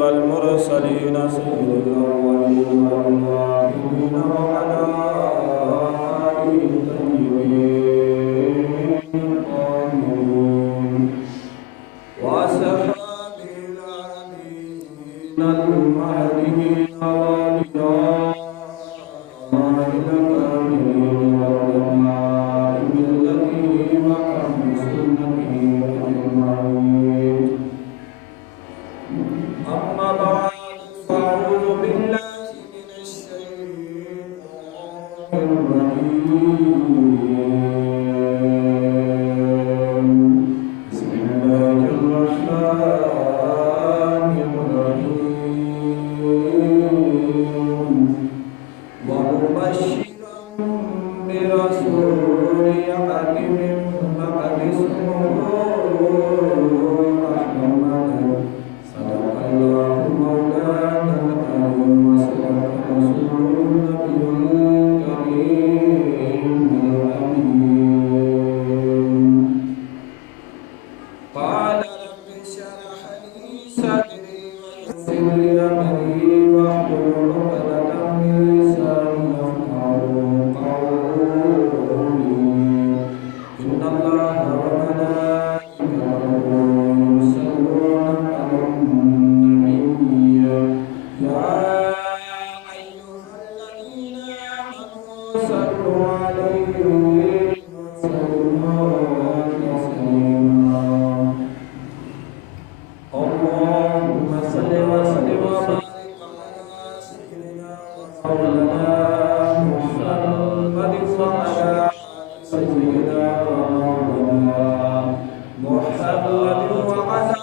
والمرسلين سيد الأولين والآخرين وعلى آله الطيبين الطاهرين وأصحابه العالمين المهديين والأولياء الكاملين والعلماء بالذي وأهل سنته أجمعين. أما بعد فأعوذ بالله من الشيطان الرجيم. بسم الله الرحمن الرحيم. ومبشرا برسول يأتي من بعد اسمه أحمد. صدق الله مولانا العظيم وصدق رسوله النبي الكريم الأمين. قال رب اشرح لي صدري ويسر لي أمري واحلل عقدة من لساني يفقهوا قولي. إن الله وملائكته يصلون على النبي يا أيها الذين آمنوا صلوا عليه وسلموا تسليما. اللهم صل وسلم وبارك على سيدنا ومولانا محمد وعلى آل سيدنا ومولانا محمد وعلى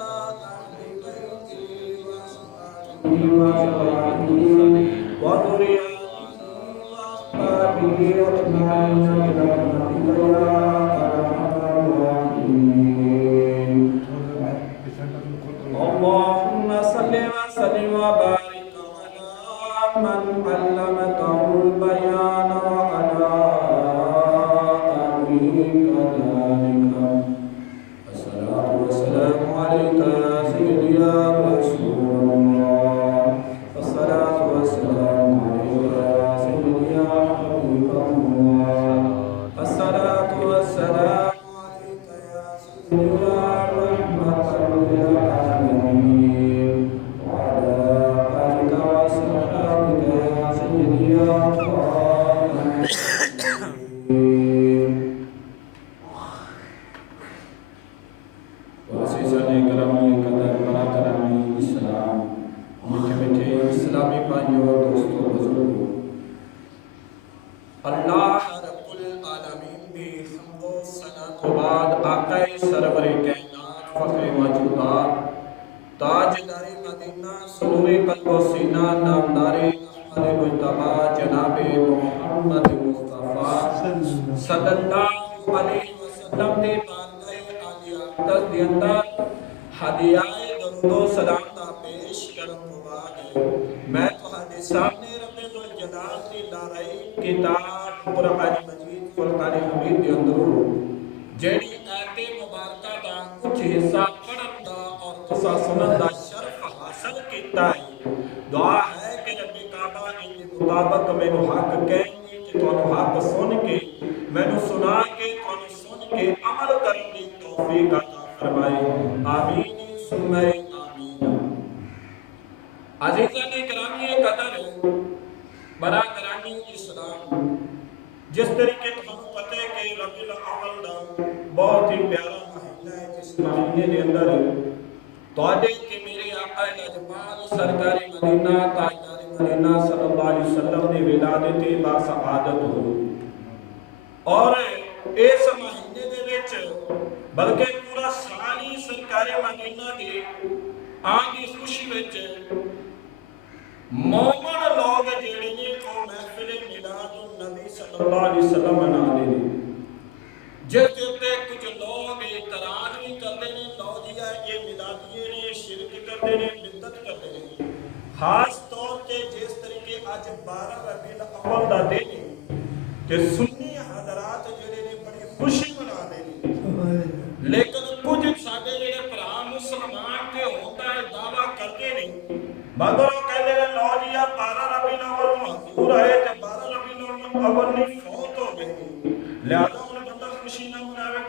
أهل بيته وأصحابه وأزواجه وذريته وأحبابه أجمعين برحمتك يا أرحم الراحمين. اللهم صل وسلم وبارك على من علمته البيان وعلى آله كذلك. الصلاة والسلام عليك يا سيدي يا رسول الله. الصلاة والسلام عليك يا سيدي يا حبيب الله. الصلاة والسلام عليك يا سيدي يا رحمة للعالمين وعلى آلك وصحبك يا سيدي يا طاهرين. وعزیزان گرامی قدر برادران اسلام، میٹھے میٹھے اسلامی بھائیوں اور دوستوں بزرگوں، اللہ رب العالمین بھی حمد و ثنا کے بعد آقا سرور کائنات فخر موجودات تاجدار مدینہ سرور قلب و سینہ نامدار احمد مجتبی جناب محمد مصطفیٰ صلی اللہ علیہ وسلم دے بارگاہ عالی اقدس دے اندر ہدیہ درود و سلام دا پیش کرن تو بعد میں تہاڈے سامنے رب الجلال دی لارئی کتاب قرآن مجید فرقان حمید دے اندر جیڑی آیت مبارکہ دا کچھ حصہ پڑھن دا اور تسا سنن دا شرف حاصل کیتا ہے. دعا ہے کہ رب کعبہ ان مطابق مینوں حق کہیں کہ تانوں حق سن کے مینوں سنا کے تانوں سن کے عمل کرن دی توفیق عطا فرمائے. آمین ثم آمین. عزیزان گرامی قدر برادران اسلام، جس طریقے تمہیں پتہ ہے کہ ربیع الاول دا بہت ہی پیارا مہینہ ہے، جس مہینے دے اندر تواڈے تے میرے آقا لاجپال سرکار مدینہ تاجدار مدینہ صلی اللہ علیہ وسلم دی ولادت باسعادت ہوئی. اور اس مہینے دے وچ بلکہ پورا سال ہی سرکار مدینہ دی آن دی خوشی وچ مومن لوگ جڑے نے وہ محفل میلاد النبی صلی اللہ علیہ وسلم منا دے نے، جس تے کچھ لوگ اعتراض بھی کرتے ہیں، لو جی یہ میلادیے نے شرک کرتے ہیں، بدعت کرتے ہیں. خاص طور تے جس طریقے اج 12 ربیع الاول دا دن ہے تے سنی حضرات جڑے نے بڑی خوشی منا دے نے، لیکن کچھ ساڈے جڑے بھرا مسلمان تے ہوتا ہے دعویٰ مگر وہ کہتے ہیں لو جی آپ 12 ربیع الاول میں حضور آئے تے 12 ربیع الاول نہیں فوت ہو گئے، لہذا انہیں بندہ خوشی نہ مناوے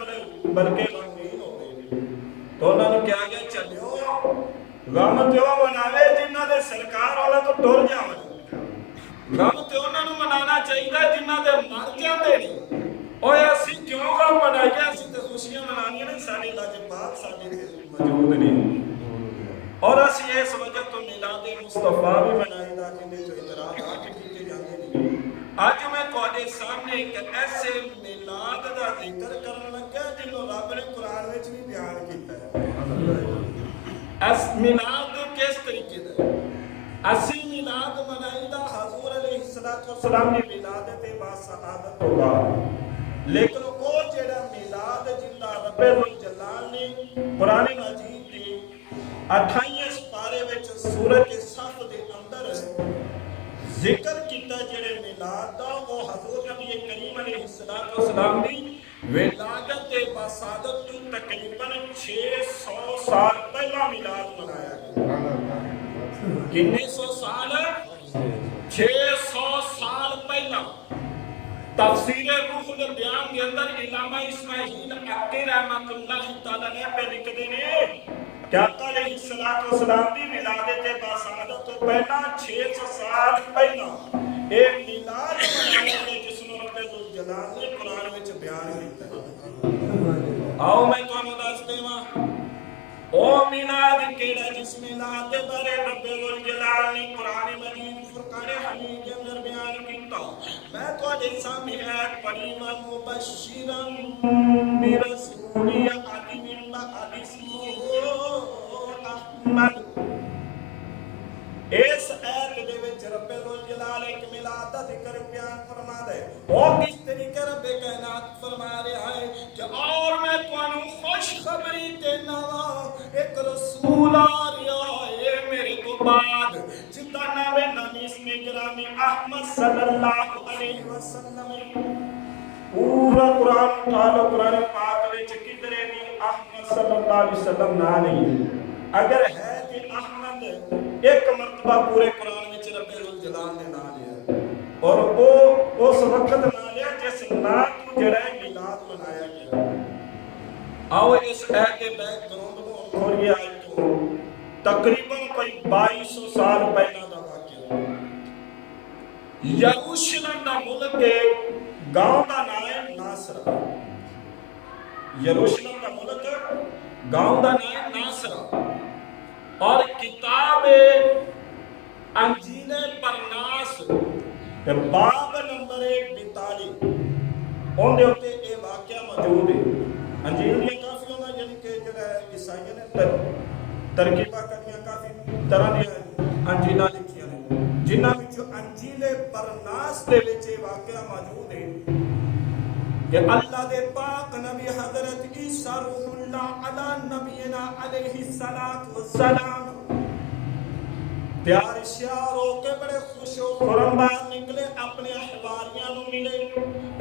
بلکہ غمگین ہو گئے۔ تو انہوں نے کیا گیا چلیو غم تیو مناوے جنہ دے سرکار والا تو ٹر جاوے، غم تیو انہوں نے منانا چاہیے جنہ دے مر جاندے نہیں۔ اوے اسی کیوں غم منائیے، اسی تے خوشیاں منانی نہیں، ساڈے لاجپال ساڈے موجود نہیں، اور اسی اس وجہ تو میلاد مصطفیٰ بھی منائی دا جنہیں جو اعتراضات کیتے جاندے نہیں۔ اج میں تواڈے سامنے ایک ایسے میلاد دا ذکر کرن لگا جنوں رب نے قرآن وچ بھی بیان کیتا ہے۔ اس میلاد کس طریقے دا ہے؟ اسی میلاد منائی دا حضور علیہ السلام دی ولادت با سعادت تو بعد، لیکن وہ جڑا میلاد جندا رب الجلال نے قرآن مجید دی 28 سپارے وچ سورۃ صف دے اندر ذکر کیتا جڑے میلاد دا، وہ حضور نبی کریم علیہ السلام دی ولادت تے بسعادت تو تقریباً 600 سال پہلا میلاد منایا گیا۔ کتنے سو سال؟ 600 سال پہلا۔ تفسیر روح البیان کے اندر علامہ اسماعیل عقی رحمۃ اللہ تعالیٰ نے پہ لکھتے ہیں کہ آقا علیہ السلام دی ولادت بسعادت تو پہلا 600 سال پہلا ایک میلاد منایا گیا جس میں رب الجلال نے قرآن میں بیان کیتا ہے۔ آؤ میں تمہیں دس دیواں او میلاد کیڑا جس میلاد دے بارے رب الجلال نے قرآن مجید فرقان حمید کے اندر بیان کیتا۔ میں تواڈے سامنے ایت پڑھی مبشرا برسول یأتی من بعد اسمہ احمد۔ اس ایت دے وچ رب الجلال ایک میلاد دا ذکر بیان فرما دے، اور کس طریقے رب کائنات فرما رہا ہے کہ اور میں تانوں خوشخبری دینا ایک رسول آ رہا ہے میرے تو بعد جس کا نام ہے نبی اسم گرامی احمد صلی اللہ علیہ وسلم۔ پورا قرآن تعالیٰ قرآن پاک وچ کدھرے بھی احمد صلی اللہ علیہ وسلم نہ نہیں، اگر ہے کہ احمد ایک مرتبہ پورے قرآن وچ رب الجلال نے نہ لیا، اور وہ اس وقت نہ لیا جس نام کو جڑا ہے میلاد منایا گیا۔ آؤ اس ایت کے بیک گراؤنڈ کو کھولیے، آج تو تقریباً کوئی 2200 سال پہلا دا واقعہ۔ یروشلم دا ملک کے گاؤں دا نام ہے ناصرہ۔ یروشلم دا ملک گاؤں دا نام ہے ناصرہ، اور کتاب انجیل برناس باب نمبر 42 ان دے اوتے یہ واقعہ موجود ہے۔ انجیل یہ کافی ہونا یعنی کہ جڑا عیسائیوں نے ترکیبہ کریاں کافی طرح دی انجیلاں لکھیاں نے، جنہاں وچ انجیل برناس دے وچ یہ واقعہ موجود ہے کہ اللہ دے پاک نبی حضرت عیسیٰ روح اللہ علی نبینا علیہ السلام پیار شیار ہو کے بڑے خوش و خرم باہر نکلے، اپنے احواریاں نو ملے،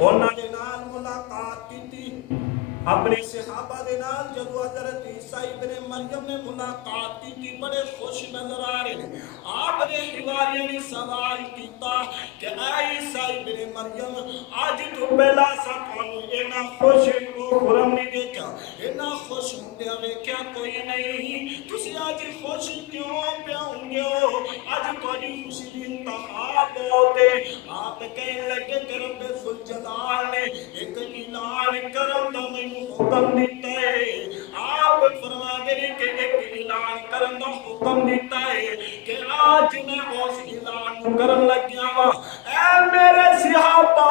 انہاں دے نال ملاقات کیتی۔ اپنے صحابہ دے نال جدو حضرت عیسیٰ ابن مریم نے ملاقات کی بڑے خوش نظر آ رہے ہیں۔ آپ نے حواریوں نے سوال کیتا کہ اے عیسیٰ ابن مریم آج تو پہلا سا کھانو اینا خوش کو خرم نہیں دیکھا، اینا خوش ہوندے ہوئے کیا کوئی نہیں، تسی آج خوش کیوں پہ ہوں گے ہو، آج کوئی خوشی بھی انتہا ہوتے۔ آپ کہنے لگے کہ رب ذوالجلال نے ایک اعلان کرم دا میں حکم دیتا ہے۔ آپ فرما دے کہ ایک اعلان کرن دا حکم دیتا ہے کہ آج میں اس اعلان کرن لگ گیا ہوا، اے میرے صحابہ،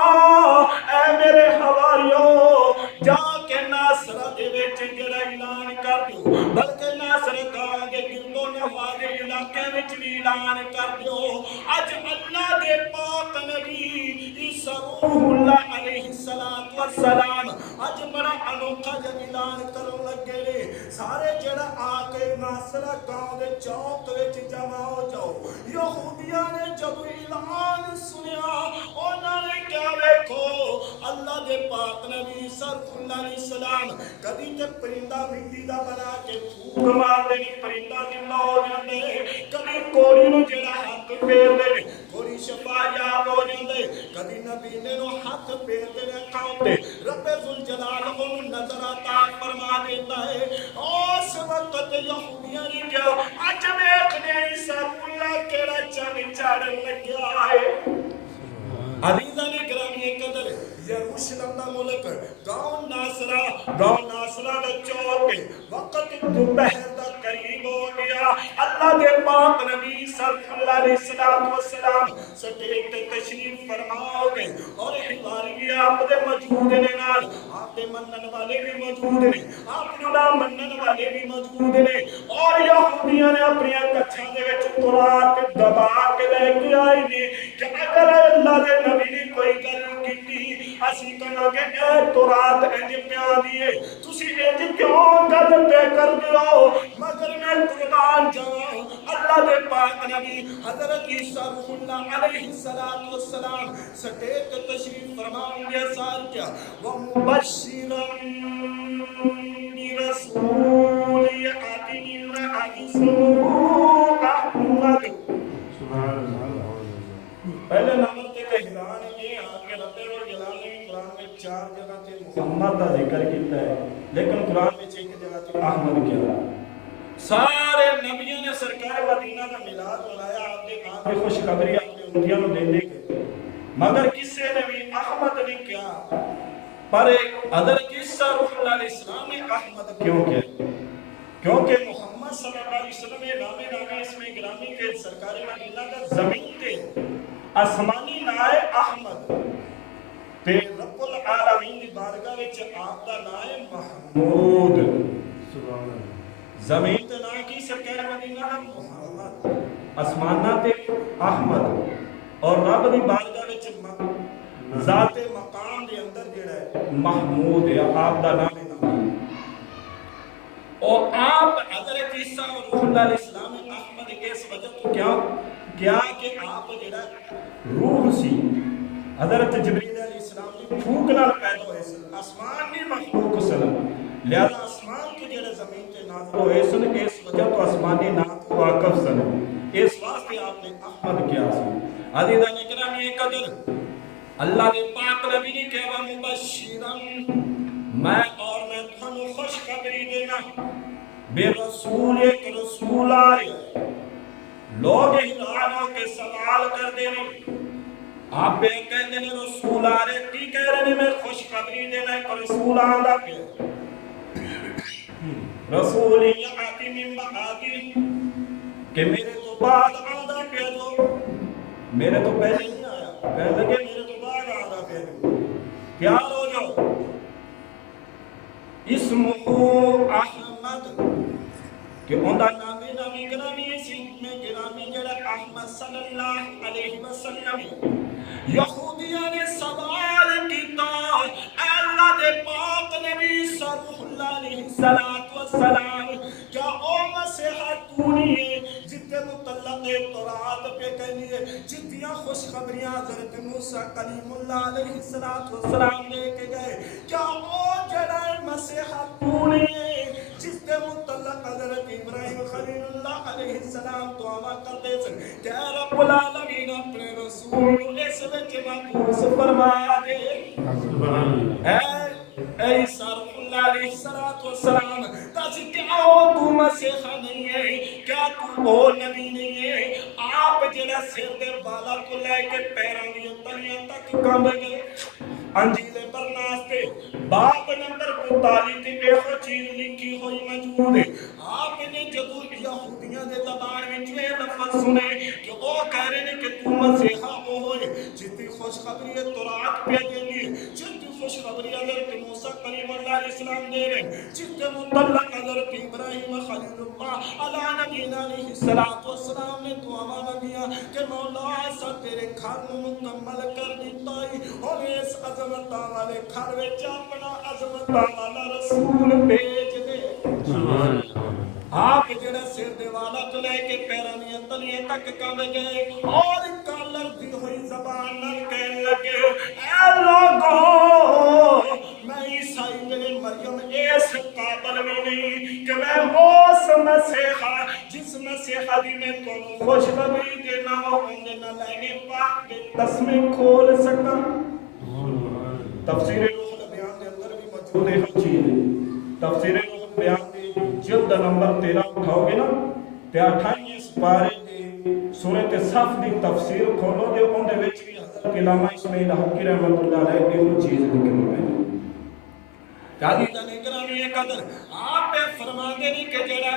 اے میرے حواریوں، جا کے ناصرہ دے وچ جڑا اعلان کر دیو، بلکہ ناصرہ کہا کہ گردو نواز علاقے وچ بھی اعلان کر دیو، اج اللہ دے پاک نبی عیسیٰ روح اللہ علیہ السلام اج بڑا انوکھا جب اعلان کرن لگے نے، سارے جڑا آ کے ناصرہ گاؤں دے چوک وچ جمع ہو جاؤ۔ یہودیاں نے جب اعلان سنیا، انہوں نے کیا دیکھو اللہ دے پاک نبی عیسیٰ اللہ علیہ السلام کبھی تے پرندہ مٹی دا بنا کے پھوک مار دینی، پرندہ زندہ ہو جاندے، کبھی کوڑی نو چاڑن لگیا ہے۔ عزیزان گرامی قدر یروشلم دا ملک گاؤں ناصرہ دا چوک وقت دوپہر دا قریب ہو گیا۔ اللہ دے پاک نبی صلی اللہ علیہ وسلم سٹیج تے تشریف فرما ہو گئے اور حواری آپ دے موجود نے نال آپ دے منن والے بھی موجود نے، آپ نہ منن والے بھی موجود نے، اور یہودیاں نے اپنی کچھاں دے وچ تورات دبا کے لے کے آئی نے کہ اگر اللہ دے نبی نے کوئی گل کیتی اسی کہاں کہ اے تورات انج پیا دیے تسی انج کیوں گل پہ کر دیو، مگر میں قربان جاواں اللہ دے پاک نبی حضرت عیسیٰ روح اللہ علیہ السلام سٹیج تے تشریف فرماؤں گے سال کیا ومبشرا برسول یأتی من بعد اسمہ احمد۔ پہلے نمبر تے اعلان یہ کہ رب الجلال نے قرآن میں 4 جگہ تے محمد کا ذکر کیتا ہے، لیکن قرآن میں 1 جگہ تے احمد کیا۔ سارے نبیوں نے سرکار مدینہ کا میلاد منایا، آپ نے آپ کی خوشخبری اپنے امتیوں کو دینے کے، مگر کسی نے بھی احمد نہیں کیا۔ پر حضرت عیسیٰ روح اللہ علیہ السلام نے احمد کیوں کیا؟ کیونکہ محمد صلی اللہ علیہ وسلم نام اس میں گرامی کے سرکار مدینہ کا زمین تے آسمانی نائے احمد تے رب العالمین دی بارگاہ وچ آپ دا نائے محمود۔ زمین تے نا کی سرکار مدینہ دا محمد، آسمانہ تے احمد، اور رب دی بارگاہ وچ ذات مقام دے اندر جڑا ہے محمود ہے، آپ دا نام ہے۔ اور آپ حضرت عیسیٰ روح اللہ علیہ السلام احمد اس وجہ تو کیا کہ آپ جڑا روح سی، حضرت جبریل علیہ السلام کی پھوک نال پیدا ہوئے سن، آسمان نہیں مخلوق سن، لہذا آسمان کے جڑے زمین تے نازل ہوئے سن، اس وجہ تو آسمانی نات واقف سن، اس واسطے آپ نے احمد کیا سن۔ عزیزان گرامی قدر اللہ کے پاک نبی نے کہا مبشرن، میں اور میں تھانوں خوشخبری دینا بے رسول ایک رسول آ رہے، لوگ حیرانوں کے سوال کر دے رہے، آپ بے کہہ دینے رسول آ رہے، کی کہہ رہے میں خوشخبری دینا ایک رسول آدھا پہ رسول یعاتی من بعدی کہ میرے تو بعد آدھا پہ دو، میرے تو پہلے نہیں آیا، کہہ لگے میرے تو بعد آدھا پہ دو، تیار ہو جاؤ۔ اسمہ احمد کہ اندہ نامی گرامی اسی میں گرامی جڑا احمد صلی اللہ علیہ وسلم۔ یہودیاں نے سوال کیتا اے اللہ دے پاک نبی صلی اللہ علیہ وسلم، کیا او مسیحہ تو نہیں ہے جتے متعلق تورات پہ کہنی ہے، جتیاں خوشخبریاں حضرت موسیٰ کلیم اللہ علیہ السلام لے کے گئے، کیا او جڑا مسیحہ تو نہیں ہے جس کے متعلق حضرت ابراہیم خلیل اللہ علیہ السلام دعا کرتے سن کہ رب العالمین اپنے رسول اس وچ محفوظ فرما دے۔ اے عیسیٰ اللہ علیہ السلام تاسی کیا ہو تو مسیحہ نہیں ہے، کیا تو وہ نبی نہیں ہے؟ آپ جڑا سر دے بالا کو لے کے پیروں دی تلیاں تک کام گئے، انجیل برناس تے باب نمبر 42 تے ایہو چیز لکھی ہوئی موجود ہے۔ آپ نے جدو یہودیاں دے زبان وچ یہ لفظ سنے کہ وہ کہہ رہے ہیں کہ تو مسیحا وہ ہوئے جتنی خوشخبری تورات پہ دینی ہے، جتنی خوشخبری حضرت موسیٰ کلیم اللہ علیہ السلام دے رہے ہیں، جتنے متعلق حضرت ابراہیم خلیل اللہ علیہ نبینا علیہ السلام نے دعا مانگیا کہ مولا ایسا تیرے گھر میں مکمل کر دیتا ہے، اور اس عظمت والے گھر وچ اپنا عظمت والا رسول بھیج دے۔ آپ جڑا سر دے والا تو لے کے پیرانی تلیے تک کم گئے اور کالر دی ہوئی زبان نہ کہنے لگے اے لوگو میں عیسائی بن مریم اس قابل بھی نہیں کہ میں اس مسیحا جس مسیحا دی میں تو خوشخبری دینا ہونے نہ لینے پاک کے تسمے کھول سکا۔ تفسیر روح البیان دے اندر بھی موجود ہے ہر چیز، تفسیر روح البیان دے جلد نمبر 13 اٹھاؤ گے نا تے 28 پارے دے سورۃ صف دی تفسیر کھولو تے اون دے وچ بھی حضرت علامہ اسماعیل حقی رحمۃ اللہ علیہ یہ چیز لکھی پئی عزیزان اکرامی قدر آپ پہ فرماندے نہیں کہ جڑا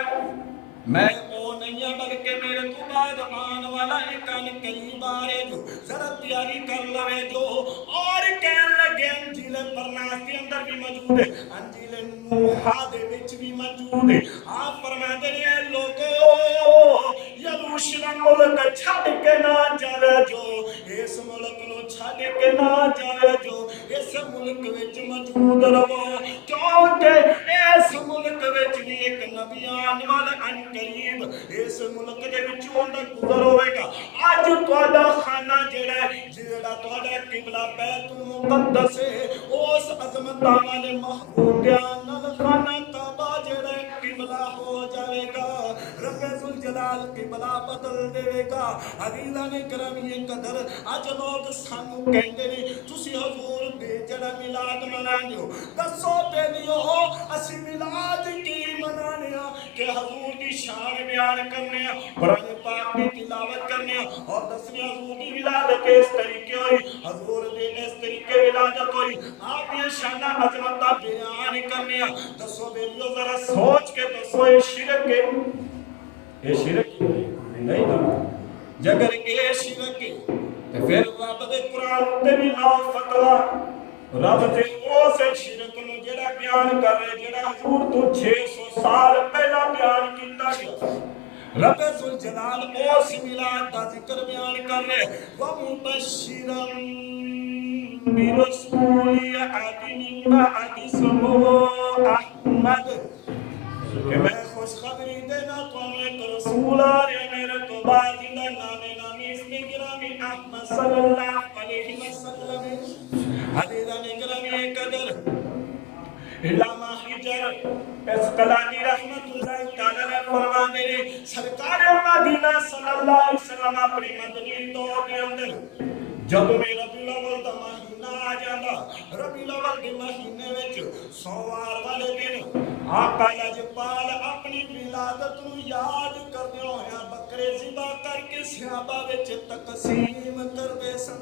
میں او نہیں ہوں بلکہ میرے تو بعد آن والا ایک ان قریب آرے جو ذرا تیاری کر لوے جو اور کہن لگے انجیل پرناس کے اندر بھی موجود ہے انجیل نوحہ دے وچ بھی موجود ہے آپ فرماندے ہیں لوگو یروشلم ملک چھڈ کے نہ جاوے جو اس ملک نو چھڈ کے نہ جاوے جو اس ملک وچ موجود رہو کیونکہ اس ملک وچ بھی ایک نبی آنے والا ان قریب اس ملک دے وچ اوندا گزر ہوے گا اج تہاڈا خانہ جڑا تہاڈا قبلہ بیت المقدس ہے اس عظمت والے محبوب نال خانہ کعبہ جڑا قبلہ ہو جائے گا رب ذوالجلال قبلہ بدل دے گا عزیزان گرامی قدر اج لوگ سانو کہندے نے تسی حضور دے جڑا میلاد مناندے ہو دسو پہلیو اسی میلاد کی منانے کہ حضور کی شان بیان کرنے قرآن پاک کی تلاوت کرنے اور دسنے حضور کی ولادت اس طریقے ہوئی حضور دے اس طریقے ولادت ہوئی آپ یہ شان عظمت بیان کرنے دسو بیلیو ذرا سوچ کے دسو یہ شرک ہے یہ شرک نہیں نا جگر یہ شرک ہے تو پھر رب دے قرآن تے بھی لا فتوا رب دے او سے شرک نو جڑا بیان کر رہے جڑا حضور تو 600 سال پہلا بیان کیتا گیا رب ذوالجلال او سی میلاد دا ذکر بیان کر رہے وَمُبَشِّرًا بِرَسُولِ يَأْتِي مِن بَعْدِ اسْمُهُ أَحْمَدُ کہ میں خوشخبری دینا تمہیں ایک رسول آ رہے میرے تو بعد زندہ نامی اس میں گرامی احمد صلی اللہ علیہ وسلم عزیزان گرامی قدر علامہ حجر اسقلانی رحمت اللہ تعالی فرمانے نے سرکار مدینہ صلی اللہ علیہ وسلم اپنی مدنی دور کے اندر جب میں ربیع الاول دا مہینہ آ جاتا ربیع الاول کے مہینے وچ سوموار والے دن آقا لجپال اپنی ولادت نو یاد کردے ہویا بکرے ذبح کر کے صحابہ وچ تقسیم کردے سن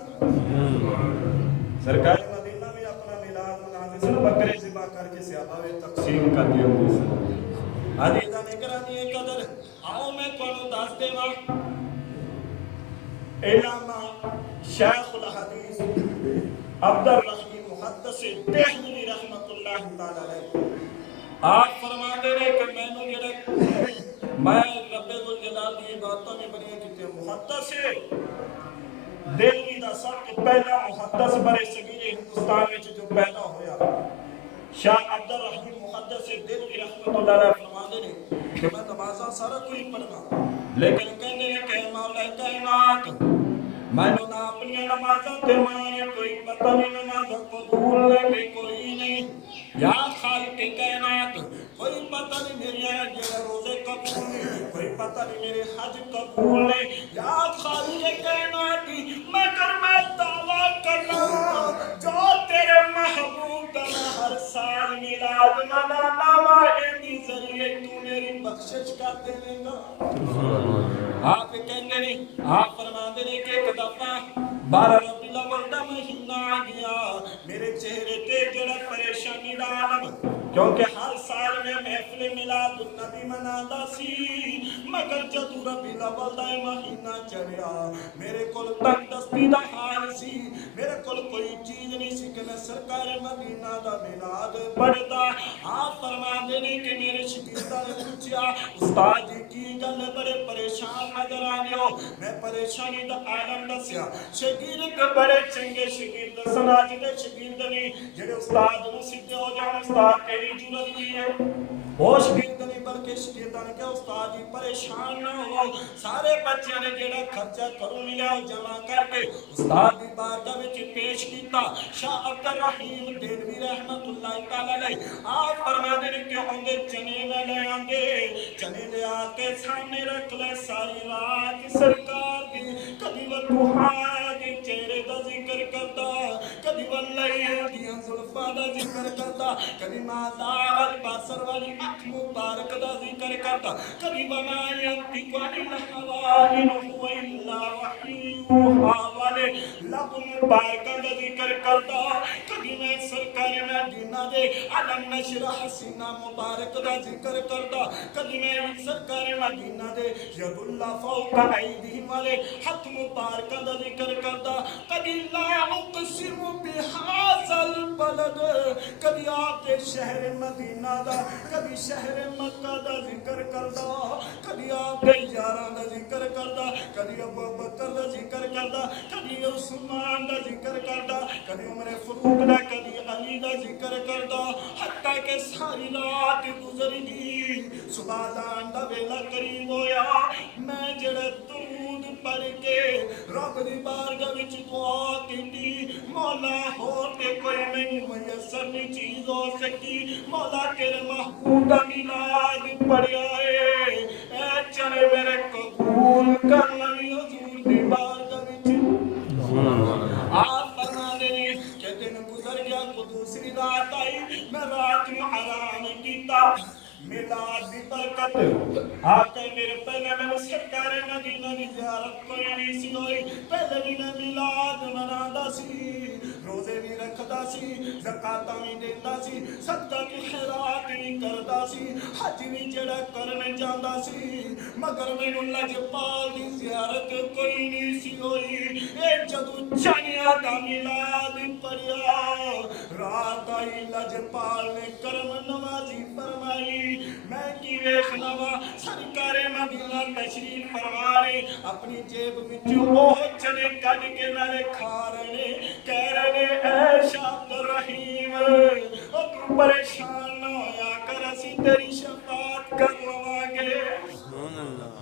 سرکار مدینہ میں اپنا میلاد مناتے سن بکرے ذبح کر کے صحابہ وچ تقسیم کردے ہوندے سن عزیزان گرامی قدر آؤ میں تانوں دس دیواں علامہ شیخ الحدیث عبد الرحیم محدث دہلوی رحمت اللہ تعالی علیہ آپ فرماتے رہے کہ میں نے میں رب ذوالجلال دی باتوں میں بڑی کیتے محدث دہلوی دا سب تو پہلا محدث برے صغیر ہندوستان وچ جو پیدا ہویا شاہ عبد الرحیم محدث دہلوی رحمت اللہ علیہ فرماتے نے کہ میں نمازاں سارا کوئی پڑھنا لیکن کہنے کہ مولا کائنات میں نہ اپنی نمازاں تے مانے کوئی پتہ نہیں نماز قبول ہے کوئی نہیں یا خالق کائنات کوئی پتہ نہیں میرے روزے قبول نہیں کوئی پتہ نہیں میرے حج قبول نہیں یا خالق کائنات مگر میں دعویٰ کرنا جو تیرے محبوب کا ہر سال میلاد منانا واہی ذریعے تو میری بخشش کر دے گا آپ کہنے نہیں آپ فرماتے نہیں کہ ایک دفعہ 12 ربیع الاول دا مہینہ آ گیا میرے چہرے تے جڑا پریشانی دا عالم کیونکہ ہر سال میں محفل میلاد النبی مناتا سی مگر جدو ربیع الاول دا مہینہ چڑھیا میرے کول تنگ دستی دا حال سی میرے کول کوئی چیز نہیں سی کہ میں سرکار مدینہ دا میلاد پڑھتا آپ فرماتے نہیں کہ میرے شاگرداں نے پوچھا استاد جی کی گل بڑے پریشان نظر آنے ہو میں پریشانی دا عالم دسیا شاگرد بڑے چنگے شاگرد سنا جدے شاگرد نہیں جڑے استاد نو سیدھے ہو جان استاد تیری ضرورت کی ہے وہ شاگرد نہیں بلکہ شاگرداں نے کہا استاد جی پریشان نہ ہو سارے بچیاں نے جڑا خرچہ کرو ملیا جمع کر کے استاد دی بارگاہ وچ پیش کیتا شاہ عبد الرحیم دہلوی رحمت اللہ تعالی علیہ آپ فرماتے ہیں کہ ہوندے چنے لے آندے چنے لے آ کے سامنے رکھ لے ساری رات سرکار دی کبھی وہ دوہا دی چہرے دا ذکر کرتا کبھی وہ لیل دی زلفاں دا ذکر کرتا کبھی ماذا البصر والی اکھ مبارک دا ذکر کرتا کبھی بما ینطق عن الہوى ان هو الا والے لب مبارکاں دا ذکر کردا کبھی میں سرکار مدینہ دے علم نشرح سینہ مبارک دا ذکر کردا کبھی میں سرکار مدینہ دے ید اللہ فوق ایدیہم والے ہاتھ مبارکاں دا ذکر کردا کبھی لا اقسم بہذا البلد کبھی آپ کے شہر مدینہ دا کبھی شہر مکہ دا ذکر کردا کبھی آپ کے یاراں دا ذکر کردا کبھی ابو بکر دا ذکر کردا کبھی عثمان دا ذکر کردا کبھی عمر فاروق دا کبھی علی دا ذکر کردا حتیٰ کہ ساری رات گزر گئی صبح دان دا ویلا قریب ہویا میں جڑا درود پڑھ کے رب دی بارگاہ وچ دعا کیتی مولا ہور تے کوئی نہیں میسر نہیں چیز ہو سکی مولا تیرے محبوب دا میلاد پڑھیا ہے اے چلے میرے قبول کر لوی حضور دی بارگاہ وچ آپ فرما دے کہ دن گزر گیا کو دوسری رات آئی میں رات میں آرام کیتا میلاد دی برکت آقا میرے پہلے میں سرکار مدینہ دی زیارت کوئی نہیں سی ہوئی پہلے بھی میں میلاد منادا سی روزے بھی رکھدا سی زکاتاں بھی دیندا سی صدقہ کی خیرات بھی کردا سی حج بھی جڑا کرنے جاندا سی مگر مینوں لجپال دی زیارت کوئی نہیں سی ہوئی اے جدوں چانیا دا میلاد پڑھیا رات آئی لجپال نے کرم نوازی فرمائی میں کی ویکھنا وا سرکار مدینہ تشریف فرما رہے اپنی جیب وچوں وہ چنے کڈ کے نالے کھا رہے کہہ رہے اے شاہ رحیم او تو پریشان نہ ہویا کر اسی تیری شفاعت کر لواں گے سبحان اللہ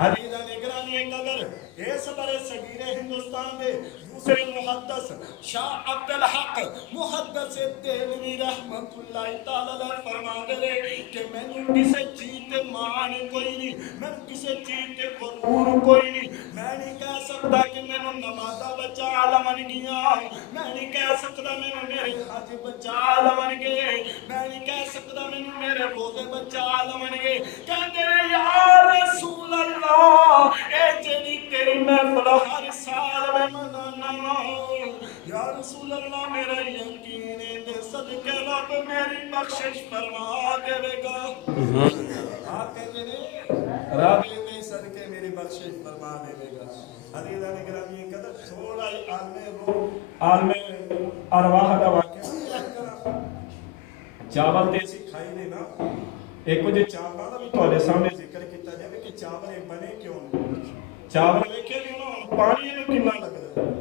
عزیزاں نگرانی قدر اس برے صغیر ہندوستان دے دوسرے محدث شاہ عبدالحق محدث دہلوی رحمت اللہ تعالی علیہ فرما دے کہ میں نے کسے چیز تے مان کوئی نہیں میں کسے چیز تے غرور کوئی نہیں میں نہیں کہہ سکتا کہ میں نے نمازہ بچا لمن گیا میں نہیں کہہ سکتا میں نے میرے حج بچا لمن گئے میں نہیں کہہ سکتا میں نے میرے روزے بچا لمن گئے کہتے یا رسول اللہ اے جنی تیری محفل ہر سال میں منانا یا رسول اللہ میرا یقین دے صدقے رب میری بخشش فرما دے گا آپ کہتے ہیں رب میری صدقے میری بخشش فرما دے گا عزیزاں گرامی قدر تھوڑا عالم ارواح دا واقعہ چاول تے سی کھائی دے نا ایک وجہ چاول دا بھی تواڈے سامنے ذکر کیتا جاوے کہ چاول بنے کیوں چاول ویکھے نہیں پانی نوں کتنا لگدا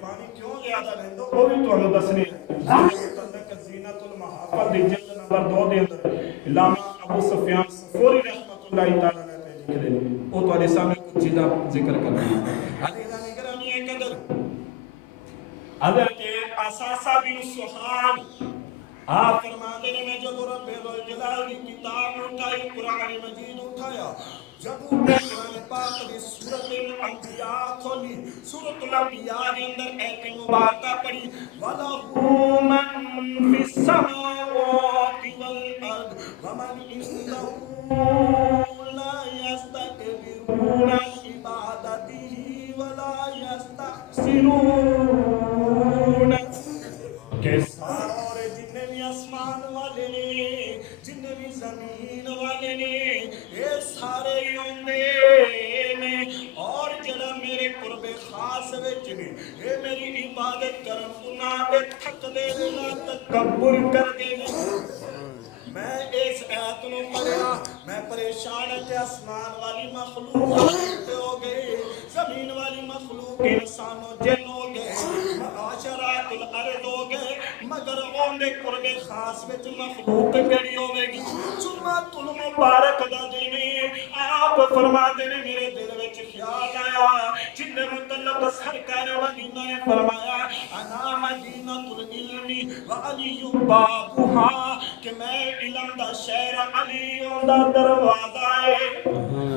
پانی کیوں زیادہ رہندا وہ بھی تانوں دسنے تندک زینت المحافظ دی جلد نمبر 2 دے اندر علامہ ابو سفیان صفوری رحمۃ اللہ تعالی علیہ پہ لکھے نے وہ تواڈے سامنے کچھ چیزاں ذکر کرنا عزیزاں گرامی قدر حضرت اساسہ بن سہان آپ فرماتے ہیں میں جب رب الجلال کی کتاب اٹھائی قرآن مجید اٹھایا جب میں قرآن پاک کی سورۃ الانبیاء کھولی سورۃ الانبیاء کے اندر ایت مبارکہ پڑھی وَلَهُ مَن فِي السَّمَاوَاتِ وَالْأَرْضِ وَمَنْ عِندَهُ لَا يَسْتَكْبِرُونَ عَنْ عِبَادَتِهِ وَلَا يَسْتَحْسِرُونَ کہ سارے جتنے بھی آسمان والے نے جتنے بھی زمین والے نے یہ سارے ہوندے نے اور جڑا میرے قرب خاص وچ نے یہ میری عبادت کرن گناہ تے تھک دے نہ تکبر کر دے میں اس آیت نو پڑھیا میں پریشان ہے کہ آسمان والی مخلوق ہو گئے زمین والی مخلوق انسان و جن ہو گئے معاشرات الارض ہو گئے مگر اون دے قرب خاص وچ مخلوق کیڑی ہوے گی جمعۃ المبارک دا دن آپ فرماتے نے میرے دل وچ خیال آیا جن متعلق سرکار مدینہ نے فرمایا انا مدینہ العلم وعلی بابها کہ میں علم دا شہر علی دا دروازہ ہے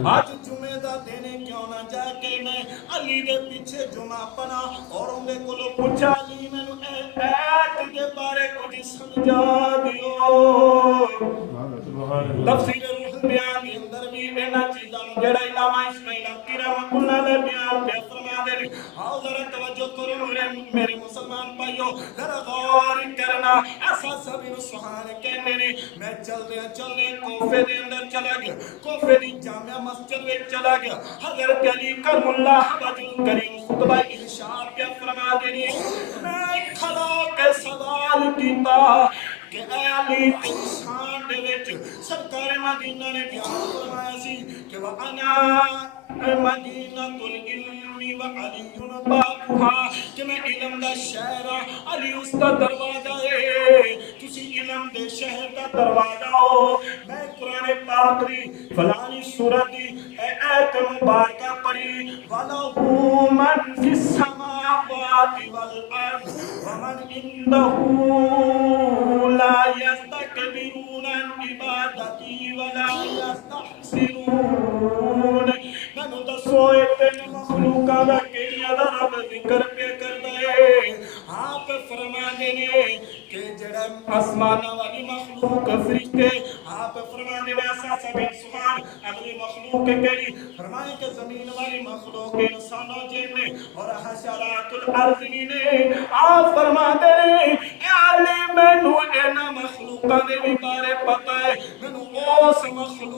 آج جمعہ دا دن کیوں نہ جا کے میں علی دے پیچھے جمعہ پڑھا اور ان دے کولوں پوچھا علی مینوں ایت دے بارے کچھ سمجھا دیو تفسیر روح البیان کے اندر بھی اینا چیزاں جڑا علامہ اسماعیل حقی رحمۃ اللہ علیہ کرو میرے مسلمان بھائیو ذرا غور کرنا ایسا سبھی سبحان کہندے نے میں چل دے کوفے دے اندر چلا گیا کوفے دی جامع مسجد میں چلا گیا حضرت علی کرم اللہ وجہ کریم خطبہ ارشاد کیا فرما دے میں کھڑا ہو کے سوال کیتا کہ اے علی تیری شان دے وچ سرکار مدینہ نے بیان فرمایا سی کہ وَأَنَا مدینہ العلم وعلی بابها کہ میں علم دا شہر علی اس دا دروازہ ہے تسی علم دے شہر دا دروازہ ہو میں قرآن پاک دی فلانی سورت دی ایت مبارکہ پڑھی وَلَهُ مَنْ فِي السَّمَاوَاتِ وَالْأَرْضِ وَمَنْ عِنْدَهُ لَا يَسْتَكْبِرُونَ عَنْ عِبَادَتِهِ وَلَا يَسْتَحْسِرُونَ میں دسو اتنے مخلوقہ دا کیڑیا دا رب ذکر پہ کر دے آپ فرما دینے کہ جڑا آسمانہ والی مخلوق فرشتے آپ فرما دینے ایسا سبھی سبحان اگلی مخلوق کیڑی فرمائے کہ زمین والی مخلوق انسان و جن اور حشرات الارض نے آپ فرما دینے اے علی میں نو اینا مخلوقہ دے بھی بارے پتہ ہے میں نو اس مخلوق